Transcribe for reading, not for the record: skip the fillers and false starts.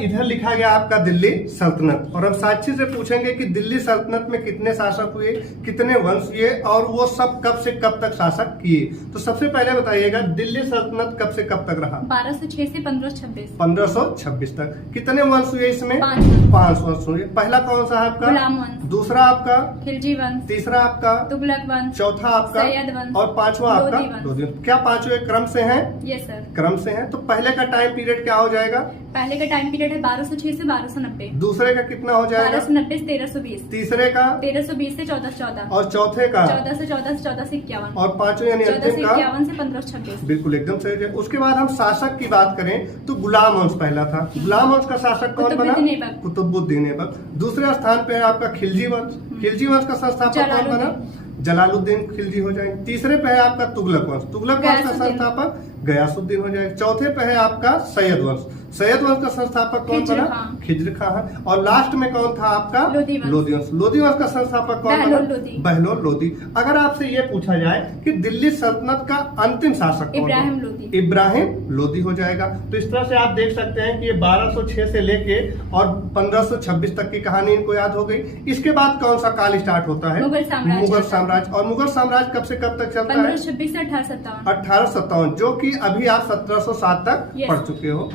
इधर लिखा गया आपका दिल्ली सल्तनत और हम साक्षी से पूछेंगे कि दिल्ली सल्तनत में कितने शासक हुए, कितने वंश हुए और वो सब कब से कब तक शासक किए। तो सबसे पहले बताइएगा दिल्ली सल्तनत कब से कब तक रहा? 1206 से 1526। 1526 तक। कितने वंश हुए इसमें? 5 वंश हुए। पहला कौन सा है आपका? गुलाम वंश। दूसरा आपका? खिलजी वंश। तीसरा आपका? तुगलक वंश। चौथा आपका? सैयद वंश। और पांचवा आपका? लोधी। क्या पांचवे क्रम से है? Yes sir. क्रम से है। तो पहले का टाइम पीरियड क्या हो जाएगा? पहले का टाइम पीरियड है 1206 से 1290। दूसरे का कितना हो जाएगा? 1290 से 1320। तीसरे का? 1320 से 1414। और चौथे का? 14 से 51। और पांचवें यानी 14 से अंतिम का? 51 से 1526। बिल्कुल एकदम सही है। उसके बाद हम शासक की बात करें तो गुलाम वंश पहला था। गुलाम वंश का शासक कौन बना? कुतुबुद्दीन ऐबक। दूसरे स्थान पे है आपका खिलजी वंश। खिलजी वंश का संस्थापक कौन बना? जलालुद्दीन खिलजी हो जाएंगे। तीसरे पे है आपका तुगलक वंश। तुगलक वंश का संस्थापक गयासुद्दीन हो जाएगा। चौथे पे है आपका सैयद वंश। सैयद वंश का संस्थापक कौन बना? खिज्र खां है। और लास्ट में कौन था आपका? लोधी वंश। लोधी वंश का संस्थापक कौन बना? बहलोल लोधी। अगर आपसे ये पूछा जाए कि दिल्ली सल्तनत का अंतिम शासक कौन? इब्राहिम लोधी हो जाएगा। तो इस तरह से आप देख सकते हैं कि ये 1206 से लेके और 1526 तक की कहानी इनको याद हो गई। इसके बाद कौन सा काल स्टार्ट होता है? मुगल साम्राज्य। और मुगल साम्राज्य कब से कब तक चलता है? 1526 से 1857। 1857, जो कि अभी आप 1707 तक पढ़ चुके हो।